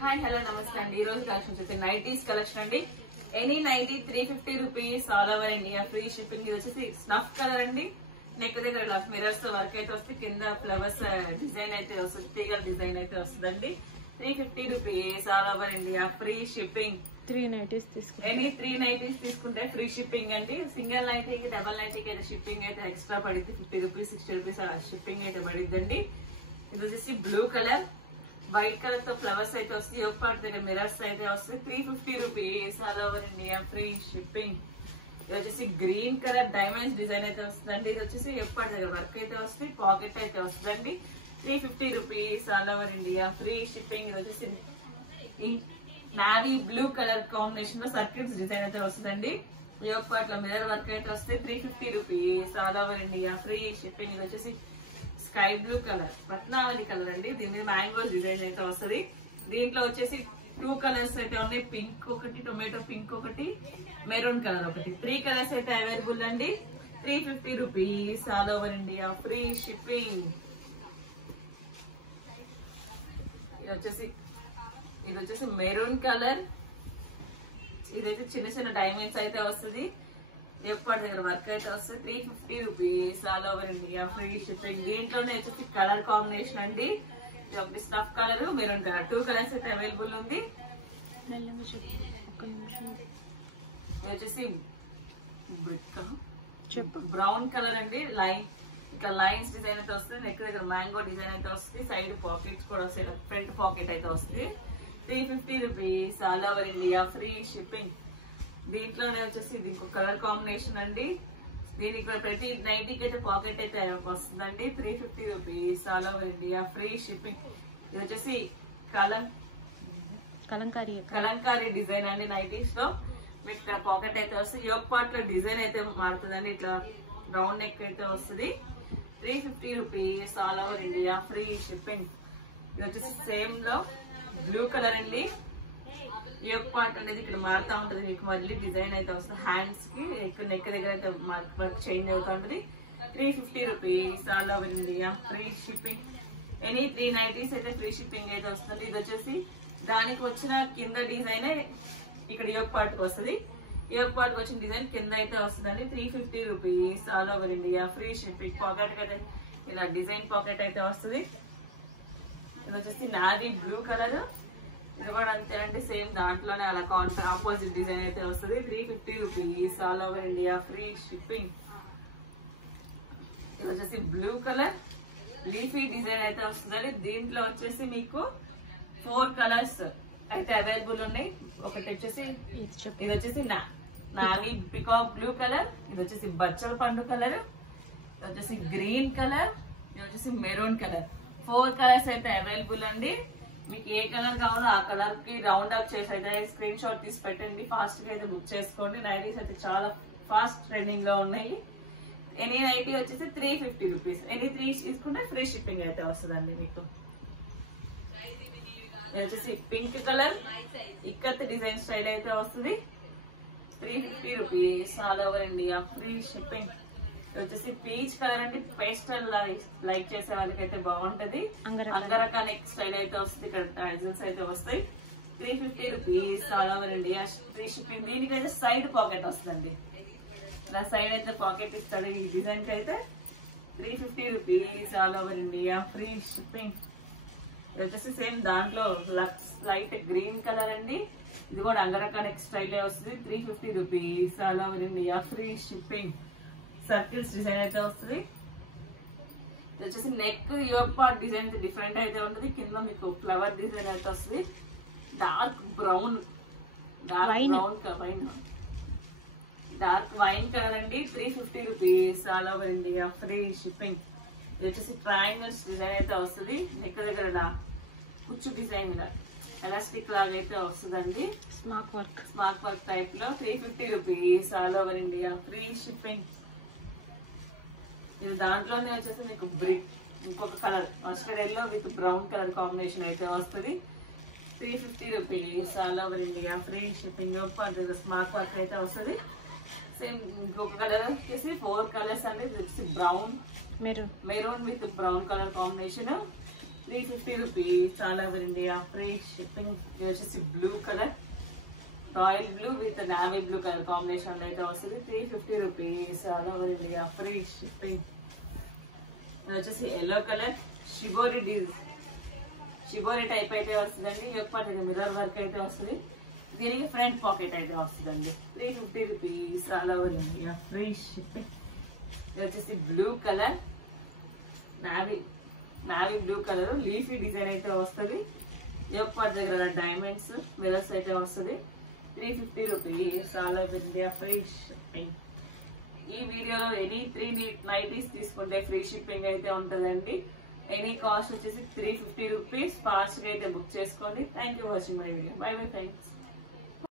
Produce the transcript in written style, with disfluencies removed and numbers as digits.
Hi hello నమస్తే అండి. ఈ రోజు కలెక్షన్ వచ్చేసి నైటీస్ కలెక్షన్ అండి. Any nighty 350 rupees all over India, free shipping. ఇది వచ్చేసి స్నఫ్ కలర్ అండి. నెక్ దగ్గర ఇలా మిరర్స్ వర్క్ అయితే వస్తుంది, కింద ఫ్లవర్స్ డిజైన్ అయితే వస్తుంది, తీగల డిజైన్ అయితే వస్తుందండి. 350 rupees all over India, free shipping. 3 nighties తీసుకుంటే ఎనీ 3 నైటీస్ తీసుకుంటే ఫ్రీ షిప్పింగ్ అండి. సింగిల్ నైటీకి డబల్ నైటీకి అయితే షిప్పింగ్ అయితే ఎక్స్ట్రా పడిద్ది, 50 రూపీస్ 60 రూపీస్ షిప్పింగ్ అయితే పడిద్దండి. ఇది వచ్చేసి బ్లూ కలర్, వైట్ కలర్ తో ఫ్లవర్స్ అయితే వస్తాయి, ఒక పార్ట్ దగ్గర మిరర్స్ అయితే వస్తాయి. 350 rupees all over India, free shipping. ఇది వచ్చేసి గ్రీన్ కలర్ డైమండ్స్ డిజైన్ అయితే వస్తుందండి. ఇది వచ్చేసి ఒక పార్ట్ దగ్గర వర్క్ అయితే వస్తుంది, పాకెట్ అయితే వస్తుందండి. 350 rupees all over India, free shipping. ఇది వచ్చేసి నావీ బ్లూ కలర్ కాంబినేషన్ లో సర్కిల్స్ డిజైన్ అయితే వస్తుందండి. ఈ ఒక పార్ట్ లో మిరర్ వర్క్ అయితే వస్తాయి. 350 rupees all over India, free shipping. ఇది వచ్చేసి స్కై బ్లూ కలర్, రత్నావళి కలర్ అండి. దీని మీద మ్యాంగోస్ డిజైన్ అయితే వస్తుంది. దీంట్లో వచ్చేసి 2 కలర్స్ అయితే ఉన్నాయి, పింక్ ఒకటి, టొమాటో పింక్ ఒకటి, మెరూన్ కలర్ ఒకటి. 3 కలర్స్ అయితే అవైలబుల్ అండి. 350 rupees all over India, free shipping. ఇది వచ్చేసి మెరూన్ కలర్. ఇదైతే చిన్న చిన్న డైమండ్స్ అయితే వస్తుంది, ఎప్పటి దగ్గర వర్క్ అయితే వస్తుంది. 350 rupees all over India, free shipping. దీంట్లోనే వచ్చేసి కలర్ కాంబినేషన్ అండి. ఇది ఒకటి snuff colour, maroon colour, 2 colours అయితే అవైలబుల్ ఉంది. ఇది వచ్చేసి బ్రౌన్ కలర్ అండి. ఇక్కడ లైన్స్ డిజైన్ అయితే వస్తుంది, నెక్ దగ్గర మ్యాంగో డిజైన్ అయితే వస్తుంది, సైడ్ పాకెట్స్ కూడా వస్తాయి, ఫ్రంట్ పాకెట్ అయితే వస్తుంది. 350 rupees all over India, free shipping. దీంట్లోనే వచ్చేసి ఇది ఇంకో కలర్ కాంబినేషన్ అండి. దీనికి ప్రతి నైటీకి అయితే పాకెట్ అయితే వస్తుందండి. 350 rupees all over India, free shipping. ఇది వచ్చేసి కలంకారీ డిజైన్ అండి. నైటీస్ లో మీకు ఇక్కడ పాకెట్ అయితే వస్తుంది, యోక్ పార్ట్ లో డిజైన్ అయితే మారుతుందండి. ఇట్లా రౌండ్ నెక్ అయితే వస్తుంది. 350 rupees all over India, free shipping. ఇది వచ్చేసి సేమ్ లో బ్లూ కలర్ అండి. ఈ యొక్క పార్ట్ అనేది ఇక్కడ మారుతా ఉంటది, మీకు మళ్ళీ డిజైన్ అయితే వస్తుంది. హ్యాండ్స్ కి ఇక్కడ నెక్ దగ్గర అయితే వర్క్ చేంజ్ అవుతా ఉంటది. 350 rupees all over India, free shipping. Any 3 nighties అయితే ఫ్రీ షిప్పింగ్ అయితే వస్తుంది. ఇది వచ్చేసి దానికి వచ్చిన కింద డిజైన్ ఇక్కడ యోక్ పార్ట్ కి వస్తుంది, యోక్ పార్ట్ కి వచ్చిన డిజైన్ కింద అయితే వస్తుందండి. 350 rupees all over India, free shipping. Pocket కి అయితే ఇలా డిజైన్ పాకెట్ అయితే వస్తుంది. ఇది వచ్చేసి నావీ బ్లూ కలర్, ఇది కూడా అంతేనండి, సేమ్ దాంట్లోనే అలా ఆపోజిట్ డిజైన్ అయితే వస్తుంది. 350 rupees all over India, free shipping. ఇది వచ్చేసి బ్లూ కలర్ లీఫీ డిజైన్ అయితే వస్తుందండి. దీంట్లో వచ్చేసి మీకు 4 కలర్స్ అయితే అవైలబుల్ ఉన్నాయి. ఒకటి వచ్చేసి ఇది వచ్చేసి నావీ పికాక్ బ్లూ కలర్, ఇది వచ్చేసి బచ్చల పండు కలర్, ఇది వచ్చేసి గ్రీన్ కలర్, ఇది వచ్చేసి మెరూన్ కలర్. 4 కలర్స్ అయితే అవైలబుల్ అండి. మీకు ఏ కలర్ కావాలో ఆ కలర్ కి రౌండ్ అప్ చేసి అయితే స్క్రీన్ షాట్ తీసి పెట్టండి, ఫాస్ట్ గా అయితే బుక్ చేసుకోండి. నైటీస్ అయితే చాలా ఫాస్ట్ ట్రెండింగ్ లో ఉన్నాయి. ఎనీ నైటీ వచ్చేసి 350 రూపీస్, ఎనీ 3 తీసుకుంటే ఫ్రీ షిప్పింగ్ అయితే వస్తుందండి మీకు. ఇది వచ్చేసి pink colour ikat design style అయితే వస్తుంది. 350 rupees all over India, free shipping. వచ్చేసి పీచ్ కలర్ అంటే పేస్టల్ లైక్ చేసే వాళ్ళకి అయితే బాగుంటది. అంగరకా నెక్ స్టైల్ అయితే వస్తుంది, ఇక్కడ టైజల్స్ అయితే వస్తాయి. 350 rupees all over India, free shipping. దీనికైతే సైడ్ పాకెట్ వస్తుందండి, ఇలా సైడ్ అయితే పాకెట్ ఇస్తాడు. ఈ డిజైన్ కి అయితే 350 rupees all over India, free shipping. ఇది వచ్చేసి సేమ్ దాంట్లో లైట్ గ్రీన్ కలర్ అండి. ఇది కూడా అంగరకా నెక్ స్టైల్ వస్తుంది. 350 rupees all over India, free shipping. Circles design అయితే వస్తుంది. ఇది వచ్చేసి neck yoke part design different అయితే ఉంటుంది, కింద మీకు ఫ్లవర్ డిజైన్ అయితే వస్తుంది. Dark brown dark wine colour అండి. 350 rupees all over India, free shipping. ఇది వచ్చేసి ట్రయాంగిల్స్ డిజైన్ అయితే వస్తుంది, నెక్ దగ్గర కుచ్చు డిజైన్ ఎలాస్టిక్ లాగా అయితే వస్తుందండి, స్మార్ట్ వర్క్ టైప్ లో. 350 rupees all over India, free shipping. ఇది దాంట్లోనే వచ్చేసి మీకు బ్రిక్ ఇంకొక colour mustard yellow with brown colour combination అయితే వస్తుంది. 350 rupees all over India, free shipping. Smart work అయితే వస్తుంది. సేమ్ ఇంకొక కలర్ వచ్చేసి 4 కలర్స్ అండి. Brown maroon with brown colour combination. 350 rupees all over India free shipping. ఇది వచ్చేసి blue colour, royal blue with navy blue colour combination అయితే వస్తుంది. 350 rupees all over India free shipping. ఇది వచ్చేసి ఎల్లో కలర్ షిబోరి టైప్ అయితే వస్తుందండి. యొక్క పాటు మిర్రర్ వర్క్ అయితే వస్తుంది. దీనికి ఫ్రంట్ పాకెట్ అయితే వస్తుందండి. 350 rupees all over India free shipping. ఇది వచ్చేసి blue colour, navy blue colour leafy design అయితే వస్తుంది. యొక్క పాటు దగ్గర డైమండ్స్ మిర్రర్స్ అయితే వస్తుంది. 350 rupees all over India free shipping. ఈ వీడియోలో ఎనీ 3 నైటీస్ తీసుకుంటే ఫ్రీ షిప్పింగ్ అయితే ఉంటుందండి. ఎనీ కాస్ట్ వచ్చేసి 350 రూపీస్. ఫాస్ట్ గా అయితే బుక్ చేసుకోండి. Thank you watching my video. By bye friends.